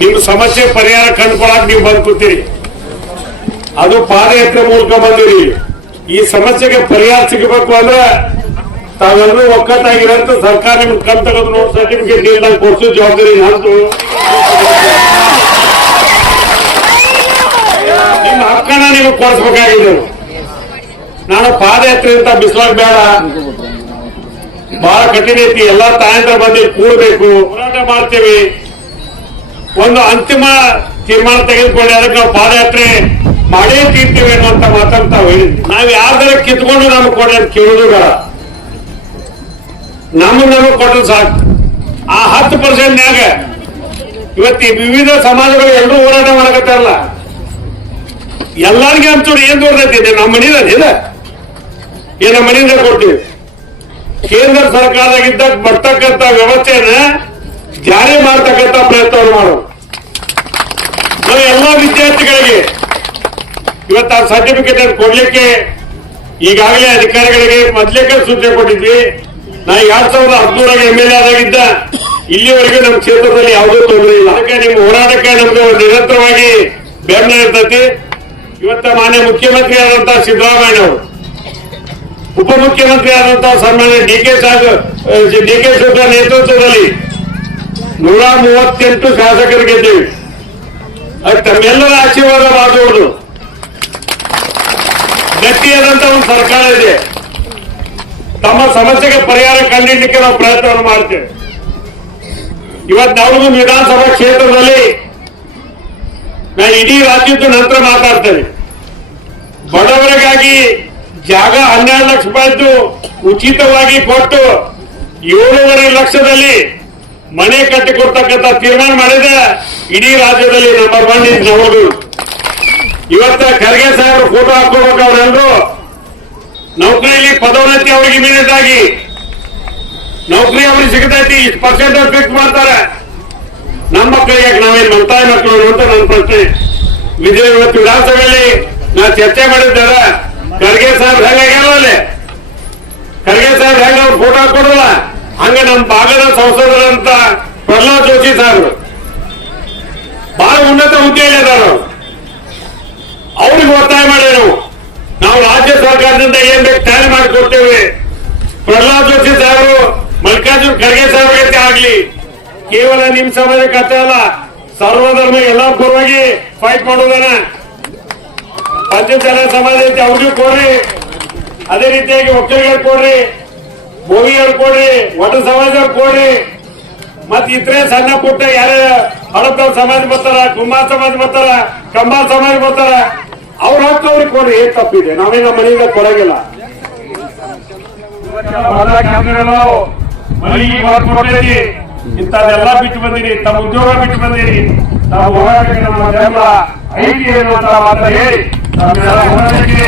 ನಿಮ್ ಸಮಸ್ಯೆ ಪರಿಹಾರ ಕಂಡುಕೊಳ್ಳಕ್ ನೀವು ಬಂದು ಕೂತೀರಿ. ಅದು ಪಾದಯಾತ್ರೆ ಮೂಲಕ ಬಂದಿರಿ. ಈ ಸಮಸ್ಯೆಗೆ ಪರಿಹಾರ ಸಿಗಬೇಕು ಅಂದ್ರೆ ತಾವೆಲ್ಲರೂ ಒಕ್ಕತ್ತಾಗಿರಂತ ಸರ್ಕಾರ ನಿಮ್ಗೆ ಕಣ್ ತಗೊಂಡು ನೋಡ್ ಸರ್ಟಿಫಿಕೇಟ್ ನೀಡಿದಂಗೆ ಕೊಡ್ಸೋ, ಜವಾಬ್ದಾರಿ ನಂದು ನಿಮ್ಮ ಹಕ್ಕನ್ನ ನೀವು ಕೊಡಿಸ್ಬೇಕಾಗಿದೆ. ನಾನು ಪಾದಯಾತ್ರೆ ಅಂತ ಬಿಸಿಲಾಗ ಬೇಡ. ಬಹಳ ಕಠಿಣ ಐತಿ. ಎಲ್ಲಾ ತಾಯಂದ್ರ ಬಂದು ಕೂಡಬೇಕು. ಹೋರಾಟ ಮಾಡ್ತೀವಿ. ಒಂದು ಅಂತಿಮ ತೀರ್ಮಾನ ತೆಗೆದುಕೊಂಡು ಅದಕ್ಕೆ ನಾವು ಪಾದಯಾತ್ರೆ ಮಾಡೇ ತೀರ್ತೀವಿ ಅನ್ನುವಂತ ಮಾತಂತ ಹೇಳಿದ್ವಿ. ನಾವು ಯಾರ್ದಾರ ಕಿತ್ಕೊಂಡು ನಮಗೆ ಕೊಡಿ ಅಂತ ಕೇಳುದು ಬೇಡ. ನಮಗ್ ನಮಗ್ ಕೊಟ್ಟರು ಸಾಕು. ಆ ಹತ್ತು ಪರ್ಸೆಂಟ್ನ್ಯಾಗ ಇವತ್ತು ವಿವಿಧ ಸಮಾಜಗಳು ಎಲ್ಲರೂ ಹೋರಾಟ ಮಾಡಕತ್ತಾರಲ್ಲ. ಎಲ್ಲಾರ್ಗೆ ಅಂತೂ ಏನ್ ಇದೆ? ನಮ್ಮ ಮನಿದ ಇದೆ ಏನ ಮನೆಯಿಂದ ಕೊಡ್ತೀವಿ. ಕೇಂದ್ರ ಸರ್ಕಾರದಾಗಿದ್ದ ಬರ್ತಕ್ಕಂಥ ವ್ಯವಸ್ಥೆಯನ್ನ ಜಾರಿ ಮಾಡತಕ್ಕಂಥ ಪ್ರಯತ್ನವನ್ನು ಮಾಡೋದು ನಾವು ಎಲ್ಲ ವಿದ್ಯಾರ್ಥಿಗಳಿಗೆ ಇವತ್ತು ಆ ಸರ್ಟಿಫಿಕೇಟ್ ಕೊಡ್ಲಿಕ್ಕೆ ಈಗಾಗಲೇ ಅಧಿಕಾರಿಗಳಿಗೆ ಮೊದ್ಲೇಕ ಸೂಚನೆ ಕೊಟ್ಟಿದ್ವಿ. ನಾ ಎರಡ್ ಸಾವಿರದ ಹದಿಮೂರಾಗ ಎಂ ಎಲ್ ಆದಾಗಿದ್ದ ಇಲ್ಲಿವರೆಗೂ ನಮ್ಮ ಕ್ಷೇತ್ರದಲ್ಲಿ ಯಾವುದೂ ತೊಂದರೆ ಇಲ್ಲ. ಅದಕ್ಕೆ ನಿಮ್ಮ ಹೋರಾಟಕ್ಕೆ ನಮ್ದು ನಿರಂತರವಾಗಿ ಬೆಂಬಲ ಇರ್ತೈತಿ. ಇವತ್ತ ಮಾನ್ಯ ಮುಖ್ಯಮಂತ್ರಿ ಆದಂತಹ ಸಿದ್ದರಾಮಯ್ಯ ಅವರು ಉಪಮುಖ್ಯಮಂತ್ರಿ ಆದಂತಹ ಸನ್ಮಾನ್ಯ D K D K Shivakumar ನೇತೃತ್ವದಲ್ಲಿ ನೂರ ಮೂವತ್ತೆಂಟು ಶಾಸಕರು ಗೆದ್ದೇವೆ. ಅದು ತಮ್ಮೆಲ್ಲರ ಆಶೀರ್ವಾದ ಮಾಡಬಹುದು ಗಟ್ಟಿಯಾದಂತ ಒಂದು ಸರ್ಕಾರ ಇದೆ. ತಮ್ಮ ಸಮಸ್ಯೆಗೆ ಪರಿಹಾರ ಕಂಡಿಡ್ಲಿಕ್ಕೆ ನಾವು ಪ್ರಯತ್ನವನ್ನು ಮಾಡ್ತೇವೆ. ಇವತ್ತು ನಾವು ವಿಧಾನಸಭಾ ಕ್ಷೇತ್ರದಲ್ಲಿ ನಾನು ಇಡೀ ರಾಜ್ಯದ ನಂತರ ಮಾತಾಡ್ತೇನೆ. ಬಡವರಿಗಾಗಿ ಜಾಗ ಹನ್ನೆರಡು ಲಕ್ಷ ರೂಪಾಯಿದ್ದು ಉಚಿತವಾಗಿ ಕೊಟ್ಟು ಏಳೂವರೆ ಲಕ್ಷದಲ್ಲಿ ಮನೆ ಕಟ್ಟಿಕೊಡ್ತಕ್ಕಂಥ ತೀರ್ಮಾನ ಮಾಡಿದ ಇಡೀ ರಾಜ್ಯದಲ್ಲಿ ನಂಬರ್ ಒನ್ ನವರು ಇವತ್ತ ಖರ್ಗೆ ಸಾಹೇಬ್ರು ಫೋಟೋ ಹಾಕೋಬೇಕು ಅವರೆಲ್ಲರೂ ನೌಕರಿಯಲ್ಲಿ ಪದೋನ್ನತಿ ಅವರಿಗೆ ಇಮಿಡಿಯೇಟ್ ಆಗಿ. ನೌಕರಿ ಅವ್ರಿಗೆ ಸಿಗತೈತಿ, ಇಷ್ಟು ಪರ್ಸೆಂಟ್ ಫಿಕ್ಸ್ ಮಾಡ್ತಾರೆ. ನಮ್ಮ ಮಕ್ಕಳಿಗೆ ನಾವೇನ್ ತಾಯಿ ಮಕ್ಕಳು ಅಂತ ನನ್ನ ಪ್ರಶ್ನೆ. ವಿಜಯ ಇವತ್ತು ವಿಧಾನಸಭೆಯಲ್ಲಿ ನಾ ಚರ್ಚೆ ಮಾಡಿದ್ದಾರ ಖರ್ಗೆ ಸಾಹೇಬ್ ಹೇಗಾಗ್ಯಾರ ಅಲ್ಲಿ? ಖರ್ಗೆ ಸಾಹೇಬ್ ಹೇಗೆ ಅವ್ರು ಫೋಟೋ ಹಾಕೊಡಲ್ಲ ಹಂಗ ನಮ್ಮ ಭಾಗದ ಸಂಸದರಂತ ಪ್ರಹ್ಲಾದ್ ಜೋಶಿ ಸಾರ್. ಬಹಳ ಉನ್ನತ ಹುದ್ದೆಯಲ್ಲಿ ಅವ್ರು. ಅವ್ರಿಗೆ ಒತ್ತಾಯ ಮಾಡಿ ನಾವು. ರಾಜ್ಯ ಸರ್ಕಾರದಿಂದ ಏನ್ ಬೇಕು ತಯಾರಿ ಮಾಡಿಕೊಡ್ತೇವೆ ಪ್ರಹ್ಲಾದ್ ಜೋಶಿ ಸಾಹೇಬರು ಮಲ್ಲಿಕಾರ್ಜುನ್ ಖರ್ಗೆ ಸಾಹೇಬರಿಗೆ ಆಗ್ಲಿ. ಕೇವಲ ನಿಮ್ ಸಮಾಜಕ್ಕೆ ಅಷ್ಟೇ ಅಲ್ಲ, ಸರ್ವಧರ್ಮ ಎಲ್ಲರ ಪರವಾಗಿ ಫೈಟ್ ಮಾಡೋದನ್ನ ಪಂಚಜನ ಸಮಾಜ ಐತಿ, ಅವ್ರಿಗೂ ಕೊಡ್ರಿ. ಅದೇ ರೀತಿಯಾಗಿ ಒಕ್ಕಲಿಗರು ಕೊಡ್ರಿ. ಭೂಮಿಗಳು ಕೊಡ್ರಿ. ಒಟ್ಟು ಸಮಾಜ ಕೊಡ್ರಿ. ಮತ್ ಇತರೆ ಸಣ್ಣ ಪುಟ್ಟ ಯಾರ ಹಳಪ್ಪ ಸಮಾಜ ಬರ್ತಾರ, ಕುಂಬಾ ಸಮಾಜ ಬರ್ತಾರ, ಕಂಬಾ ಸಮಾಜ ಬರ್ತಾರ, ಅವ್ರ ಹಕ್ಕು ಅವ್ರಿಗೆ ಕೊಡ್ರಿ, ಏನ್ ತಪ್ಪಿದೆ ನಾವೇನ ಮನೆಯಿಂದ ಕೊಡಂಗಿಲ್ಲ. ಮನೆಗೆ ಇಂಥದ್ದೆಲ್ಲ ಬಿಟ್ಟು ಬಂದಿರಿ, ತಮ್ಮ ಉದ್ಯೋಗ ಬಿಟ್ಟು ಬಂದಿರಿ. ನಾವು ಹೋರಾಟಕ್ಕೆ ನಮ್ಮ ಬೆಂಬಲ ಏನು ಅನ್ನುವಂತ ಮಾತ್ರ ಹೇಳಿ. ನಮ್ಮೆಲ್ಲ ಹೋರಾಟಕ್ಕೆ